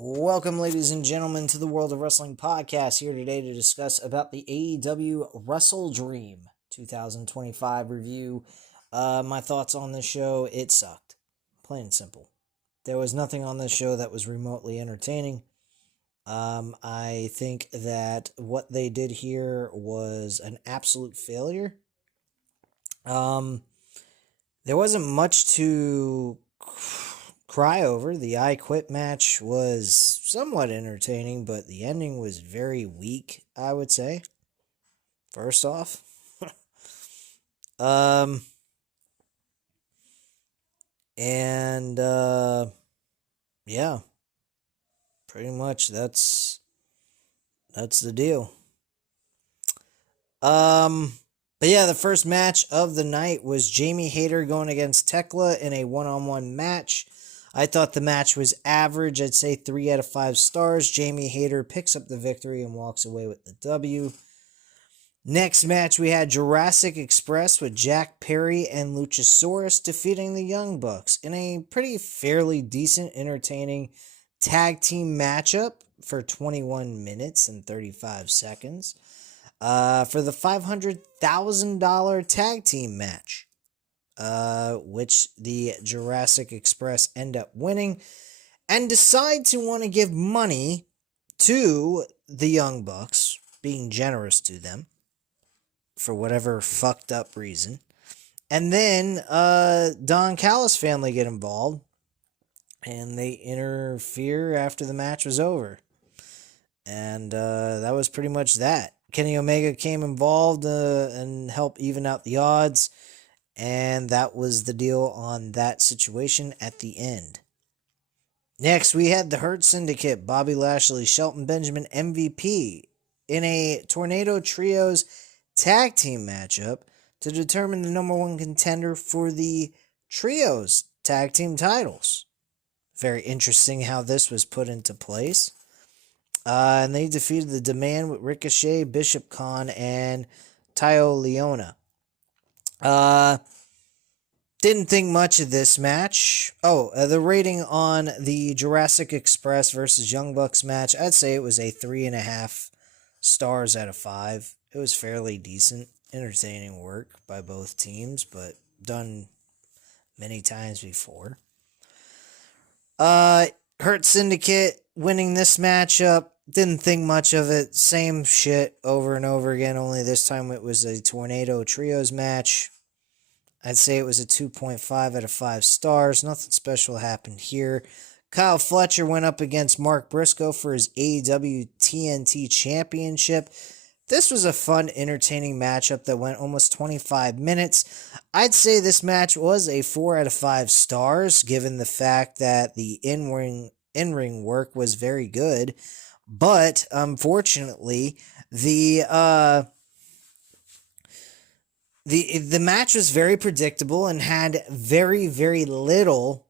Welcome, ladies and gentlemen, to the World of Wrestling podcast. Here today to discuss about the AEW Wrestledream 2025 review. My thoughts on this show: it sucked, plain and simple. There was nothing on this show that was remotely entertaining. I think that what they did here was an absolute failure. There wasn't much to cry over. The I Quit match was somewhat entertaining, but the ending was very weak, I would say. First off. Yeah. Pretty much that's the deal. But yeah, the first match of the night was Jamie Hayter going against Tekla in a one-on-one match. I thought the match was average. I'd say 3 out of 5 stars. Jamie Hayter picks up the victory and walks away with the W. Next match, we had Jurassic Express with Jack Perry and Luchasaurus defeating the Young Bucks in a pretty fairly decent, entertaining tag team matchup for 21 minutes and 35 seconds. For the $500,000 tag team match, which the Jurassic Express end up winning and decide to want to give money to the Young Bucks, being generous to them for whatever fucked up reason. And then Don Callis' family get involved and they interfere after the match was over. And that was pretty much that. Kenny Omega came involved and helped even out the odds. And that was the deal on that situation at the end. Next, we had the Hurt Syndicate, Bobby Lashley, Shelton Benjamin, MVP, in a Tornado Trios tag team matchup to determine the number one contender for the Trios tag team titles. Very interesting how this was put into place. And they defeated the Demand with Ricochet, Bishop Khan, and Tio Leona. Didn't think much of this match. The rating on the Jurassic Express versus Young Bucks match, I'd say it was a 3.5 stars out of 5. It was fairly decent, entertaining work by both teams, but done many times before. Hurt Syndicate winning this matchup. Didn't think much of it. Same shit over and over again, only this time it was a Tornado Trios match. I'd say it was a 2.5 out of 5 stars. Nothing special happened here. Kyle Fletcher went up against Mark Briscoe for his AEW TNT Championship. This was a fun, entertaining matchup that went almost 25 minutes. I'd say this match was a 4 out of 5 stars, given the fact that the in-ring work was very good. But, unfortunately, the match was very predictable and had very, very little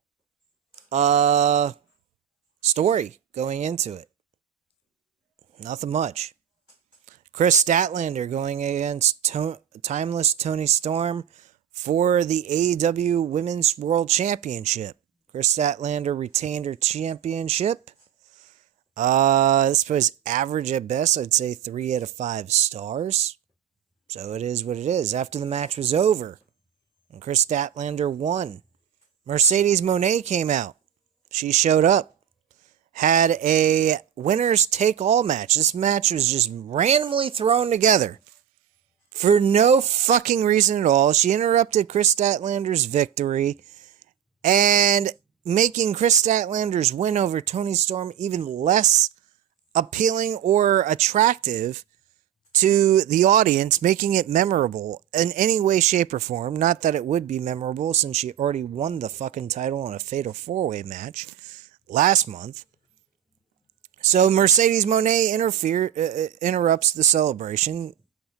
story going into it. Nothing much. Chris Statlander going against Timeless Tony Storm for the AEW Women's World Championship. Chris Statlander retained her championship. This was average at best. I'd say 3 out of 5 stars. So it is what it is. After the match was over and Chris Statlander won, Mercedes Moné came out. She showed up. Had a winners take all match. This match was just randomly thrown together for no fucking reason at all. She interrupted Chris Statlander's victory and making Chris Statlander's win over Tony Storm even less appealing or attractive to the audience, making it memorable in any way, shape, or form. Not that it would be memorable since she already won the fucking title in a Fatal 4-Way match last month. So Mercedes Moné interrupts the celebration,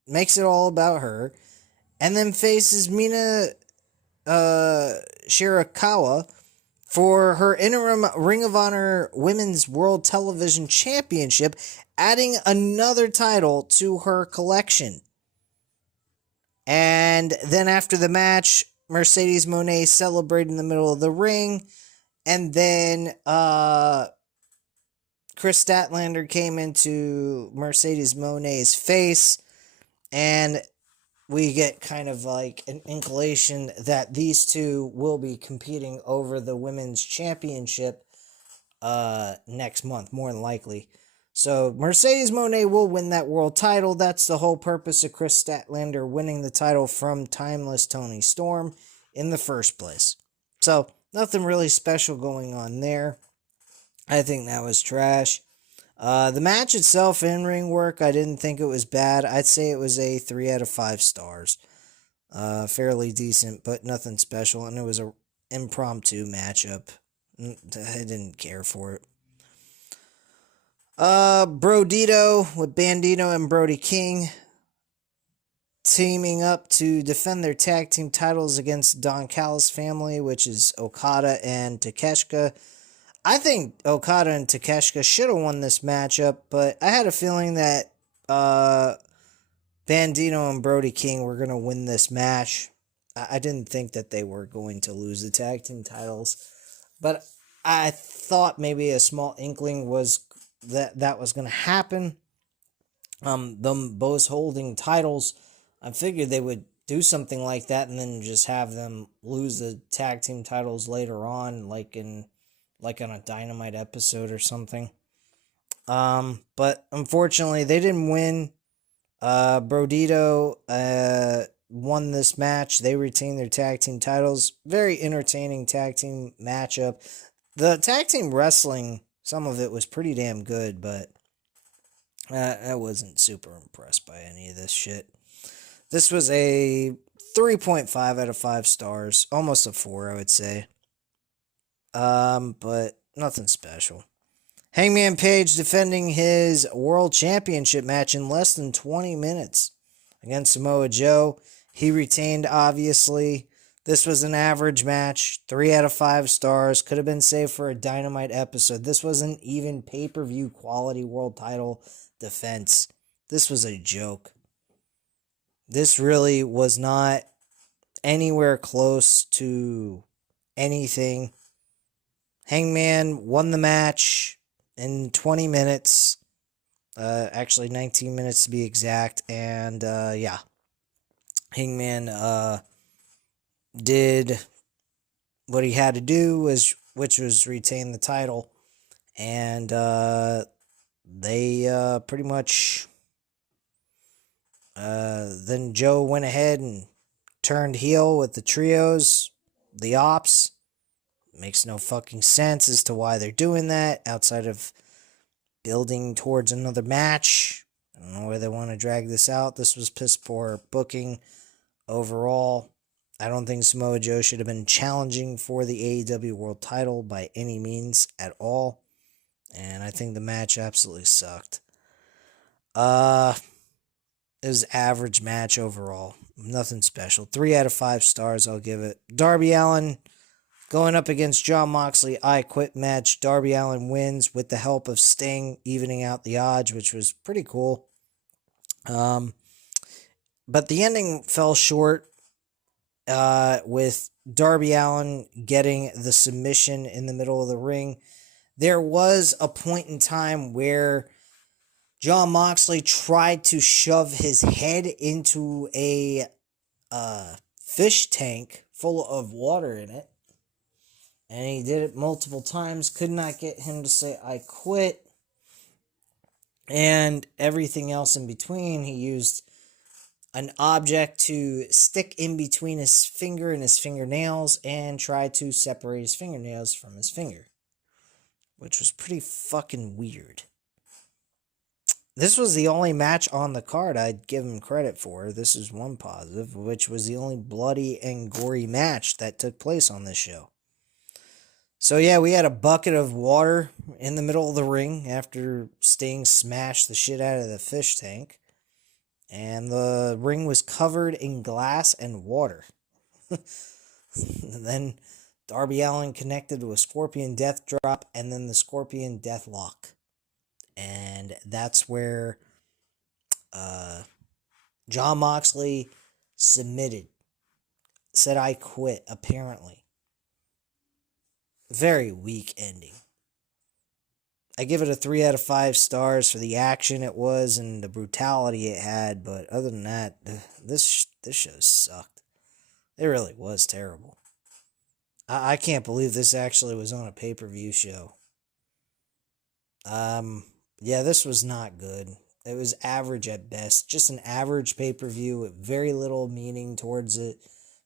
makes it all about her, and then faces Mina Shirakawa for her interim Ring of Honor Women's World Television Championship, adding another title to her collection. And then after the match, Mercedes Moné celebrated in the middle of the ring, and then Chris Statlander came into Mercedes Moné's face, and we get kind of like an inclination that these two will be competing over the women's championship next month, more than likely. So Mercedes Moné will win that world title. That's the whole purpose of Chris Statlander winning the title from Timeless Tony Storm in the first place. So nothing really special going on there. I think that was trash. The match itself, in-ring work, I didn't think it was bad. I'd say it was a 3 out of 5 stars. Fairly decent, but nothing special. And it was an impromptu matchup. I didn't care for it. Brodito with Bandito and Brody King teaming up to defend their tag team titles against Don Callis family, which is Okada and Takeshita. I think Okada and Takeshita should have won this matchup, but I had a feeling that Bandito and Brody King were going to win this match. I didn't think that they were going to lose the tag team titles, but I thought maybe a small inkling was that was going to happen. Them both holding titles, I figured they would do something like that and then just have them lose the tag team titles later on, like on a Dynamite episode or something. But unfortunately, they didn't win. Brodito won this match. They retained their tag team titles. Very entertaining tag team matchup. The tag team wrestling, some of it was pretty damn good, but I wasn't super impressed by any of this shit. This was a 3.5 out of 5 stars. Almost a 4, I would say. But nothing special. Hangman Page defending his World Championship match in less than 20 minutes against Samoa Joe. He retained, obviously. This was an average match. 3 out of 5 stars. Could have been saved for a Dynamite episode. This wasn't even pay-per-view quality world title defense. This was a joke. This really was not anywhere close to anything. Hangman won the match in 20 minutes. Actually, 19 minutes to be exact. And, yeah. Hangman did what he had to do, which was retain the title. And they pretty much... then Joe went ahead and turned heel with the trios, the Ops. Makes no fucking sense as to why they're doing that outside of building towards another match. I don't know where they want to drag this out. This was piss poor booking overall. I don't think Samoa Joe should have been challenging for the AEW World title by any means at all. And I think the match absolutely sucked. It was an average match overall. Nothing special. 3 out of 5 stars I'll give it. Darby Allin going up against Jon Moxley, I Quit match. Darby Allin wins with the help of Sting, evening out the odds, which was pretty cool. But the ending fell short with Darby Allin getting the submission in the middle of the ring. There was a point in time where Jon Moxley tried to shove his head into a fish tank full of water in it. And he did it multiple times. Could not get him to say, I quit. And everything else in between. He used an object to stick in between his finger and his fingernails and tried to separate his fingernails from his finger. Which was pretty fucking weird. This was the only match on the card I'd give him credit for. This is one positive, which was the only bloody and gory match that took place on this show. So yeah, we had a bucket of water in the middle of the ring after Sting smashed the shit out of the fish tank. And the ring was covered in glass and water. And then Darby Allin connected to a Scorpion Death Drop and then the Scorpion Death Lock. And that's where Jon Moxley submitted. Said, I quit, apparently. Very weak ending. I give it a 3 out of 5 stars for the action it was and the brutality it had. But other than that, this show sucked. It really was terrible. I can't believe this actually was on a pay-per-view show. Yeah, this was not good. It was average at best. Just an average pay-per-view with very little meaning towards it.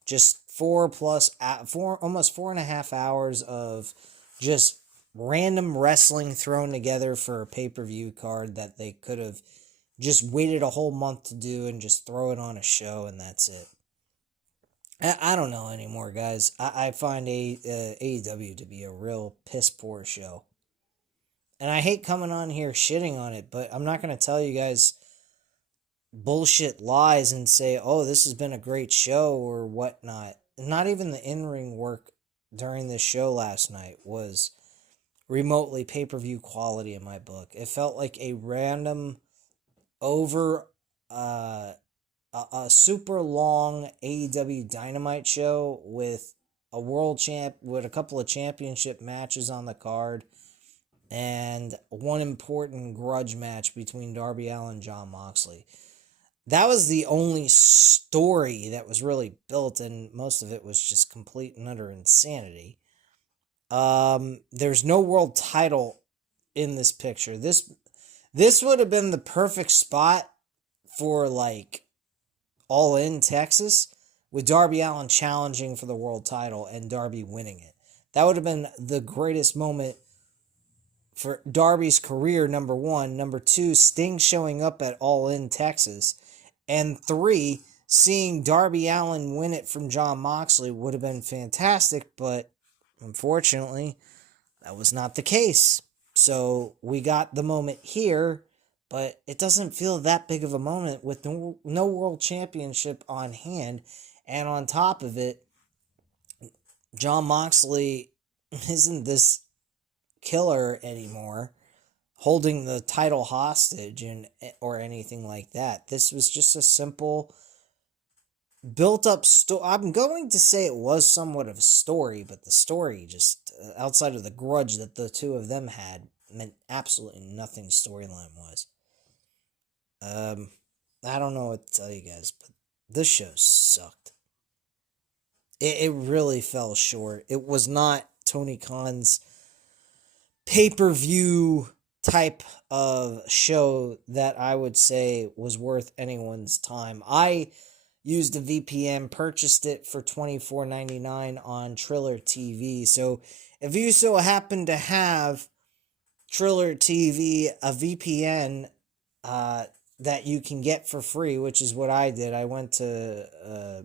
Just almost 4.5 hours of just random wrestling thrown together for a pay-per-view card that they could have just waited a whole month to do and just throw it on a show, and that's it. I don't know anymore, guys. I find AEW to be a real piss poor show. And I hate coming on here shitting on it, but I'm not going to tell you guys bullshit lies and say, oh, this has been a great show or whatnot. Not even the in-ring work during this show last night was remotely pay-per-view quality in my book. It felt like a random a super long AEW Dynamite show with with a couple of championship matches on the card and one important grudge match between Darby Allin and Jon Moxley. That was the only story that was really built, and most of it was just complete and utter insanity. There's no world title in this picture. This would have been the perfect spot for like All In Texas with Darby Allin challenging for the world title and Darby winning it. That would have been the greatest moment for Darby's career, number one. Number two, Sting showing up at All In Texas. And three, seeing Darby Allin win it from Jon Moxley would have been fantastic, but unfortunately, that was not the case. So we got the moment here, but it doesn't feel that big of a moment with no world championship on hand. And on top of it, Jon Moxley isn't this killer anymore, holding the title hostage or anything like that. This was just a simple built-up story. I'm going to say it was somewhat of a story, but the story just, outside of the grudge that the two of them had, meant absolutely nothing storyline-wise. I don't know what to tell you guys, but this show sucked. It really fell short. It was not Tony Khan's pay-per-view type of show that I would say was worth anyone's time. I used a VPN, purchased it for $24.99 on Triller TV. So if you so happen to have Triller TV, a VPN that you can get for free, which is what I did. I went to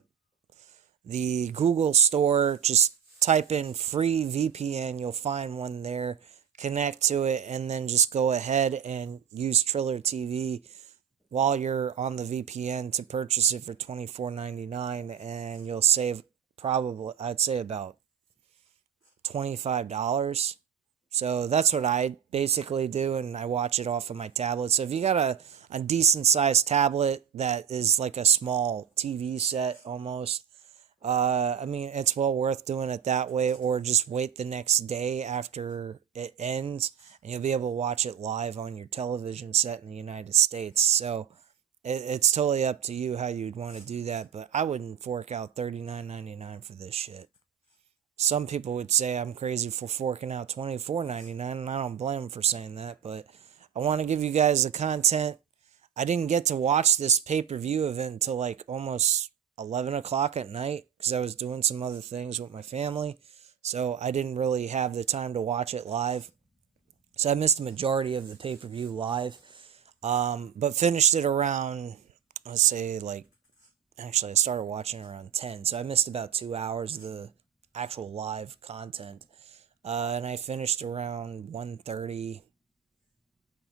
the Google store, just type in free VPN, you'll find one there, connect to it, and then just go ahead and use Triller TV while you're on the VPN to purchase it for $24.99, and you'll save probably, I'd say, about $25. So that's what I basically do, and I watch it off of my tablet. So if you got a decent-sized tablet that is like a small TV set almost, I mean, it's well worth doing it that way, or just wait the next day after it ends, and you'll be able to watch it live on your television set in the United States. So it's totally up to you how you'd want to do that, but I wouldn't fork out $39.99 for this shit. Some people would say I'm crazy for forking out $24.99, and I don't blame them for saying that, but I want to give you guys the content. I didn't get to watch this pay-per-view event until like almost 11 o'clock at night because I was doing some other things with my family, so I didn't really have the time to watch it live. So I missed the majority of the pay-per-view live, but finished it around, let's say, actually I started watching around 10, so I missed about 2 hours of the actual live content, and I finished around 1:30,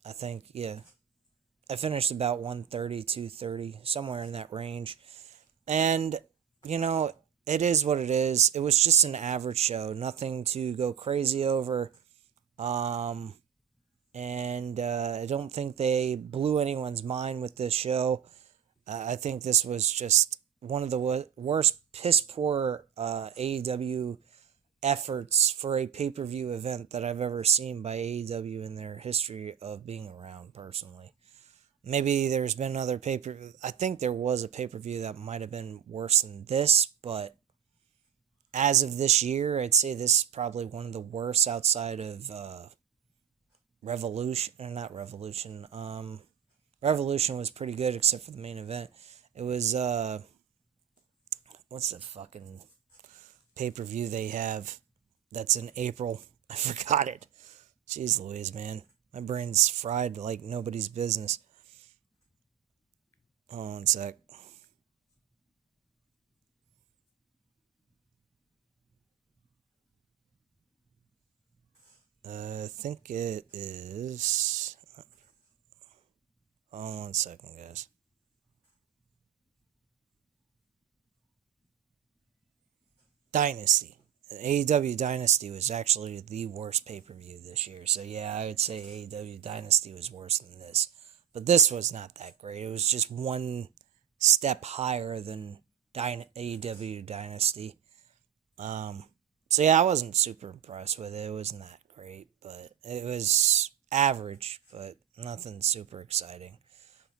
I think, yeah. I finished about 1:30, 2:30, somewhere in that range. And, you know, it is what it is. It was just an average show. Nothing to go crazy over. And I don't think they blew anyone's mind with this show. I think this was just one of the worst piss-poor AEW efforts for a pay-per-view event that I've ever seen by AEW in their history of being around, personally. Maybe there's been other I think there was a pay-per-view that might have been worse than this, but as of this year, I'd say this is probably one of the worst outside of Revolution, or not Revolution. Revolution was pretty good except for the main event. It was what's the fucking pay-per-view they have that's in April? I forgot it. Jeez Louise, man. My brain's fried like nobody's business. Hold on 1 sec. I think it is... Hold on 1 second, guys. Dynasty. AEW Dynasty was actually the worst pay-per-view this year. So yeah, I would say AEW Dynasty was worse than this. But this was not that great. It was just one step higher than AEW Dynasty. So yeah, I wasn't super impressed with it. It wasn't that great, but it was average, but nothing super exciting.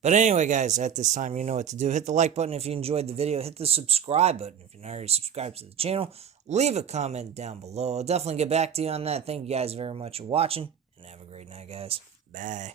But anyway, guys, at this time, you know what to do. Hit the like button if you enjoyed the video. Hit the subscribe button if you're not already subscribed to the channel. Leave a comment down below. I'll definitely get back to you on that. Thank you guys very much for watching, and have a great night, guys. Bye.